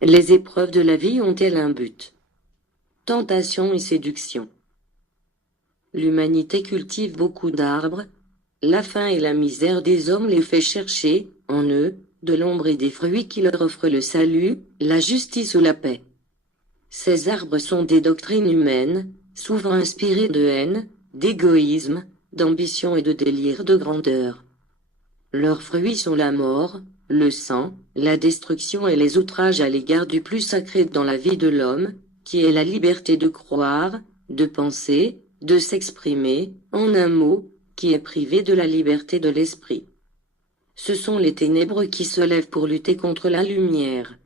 Les épreuves de la vie ont-elles un but? Tentation et séduction. L'humanité cultive beaucoup d'arbres. La faim et la misère des hommes les fait chercher, en eux, de l'ombre et des fruits qui leur offrent le salut, la justice ou la paix. Ces arbres sont des doctrines humaines, souvent inspirées de haine, d'égoïsme, d'ambition et de délire de grandeur. Leurs fruits sont la mort, le sang, la destruction et les outrages à l'égard du plus sacré dans la vie de l'homme, qui est la liberté de croire, de penser, de s'exprimer, en un mot, qui est privé de la liberté de l'esprit. Ce sont les ténèbres qui se lèvent pour lutter contre la lumière.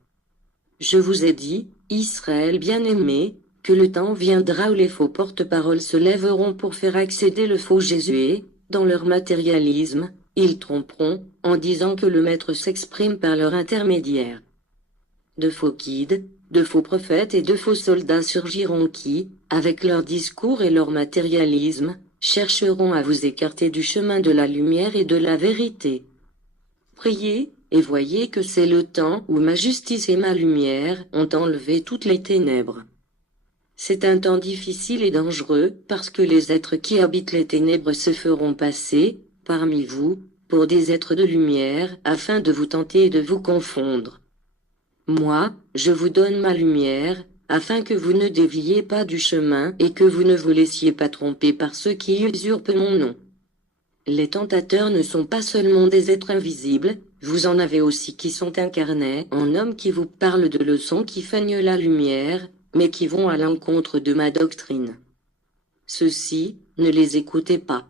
Je vous ai dit, Israël bien-aimé, que le temps viendra où les faux porte-paroles se lèveront pour faire accéder le faux Jésus et, dans leur matérialisme, ils tromperont, en disant que le Maître s'exprime par leur intermédiaire. De faux guides, de faux prophètes et de faux soldats surgiront qui, avec leur discours et leur matérialisme, chercheront à vous écarter du chemin de la lumière et de la vérité. Priez, et voyez que c'est le temps où ma justice et ma lumière ont enlevé toutes les ténèbres. C'est un temps difficile et dangereux, parce que les êtres qui habitent les ténèbres se feront passer, parmi vous, pour des êtres de lumière, afin de vous tenter et de vous confondre. Moi, je vous donne ma lumière, afin que vous ne déviez pas du chemin et que vous ne vous laissiez pas tromper par ceux qui usurpent mon nom. Les tentateurs ne sont pas seulement des êtres invisibles, vous en avez aussi qui sont incarnés en hommes qui vous parlent de leçons qui feignent la lumière, mais qui vont à l'encontre de ma doctrine. Ceux-ci, ne les écoutez pas.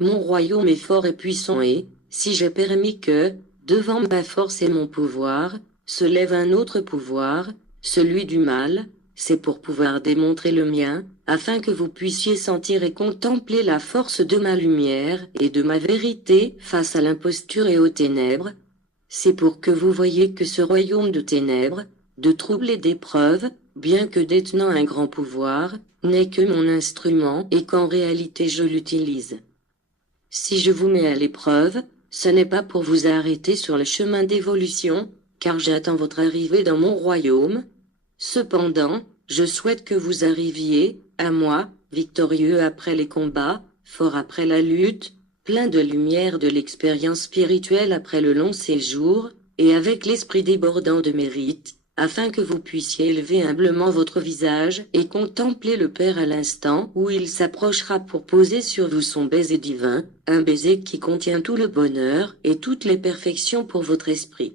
Mon royaume est fort et puissant et, si j'ai permis que, devant ma force et mon pouvoir, se lève un autre pouvoir, celui du mal, c'est pour pouvoir démontrer le mien, afin que vous puissiez sentir et contempler la force de ma lumière et de ma vérité face à l'imposture et aux ténèbres. C'est pour que vous voyiez que ce royaume de ténèbres, de troubles et d'épreuves, bien que détenant un grand pouvoir, n'est que mon instrument et qu'en réalité je l'utilise. Si je vous mets à l'épreuve, ce n'est pas pour vous arrêter sur le chemin d'évolution, car j'attends votre arrivée dans mon royaume. Cependant, je souhaite que vous arriviez, à moi, victorieux après les combats, fort après la lutte, plein de lumière de l'expérience spirituelle après le long séjour, et avec l'esprit débordant de mérite, afin que vous puissiez élever humblement votre visage et contempler le Père à l'instant où il s'approchera pour poser sur vous son baiser divin, un baiser qui contient tout le bonheur et toutes les perfections pour votre esprit.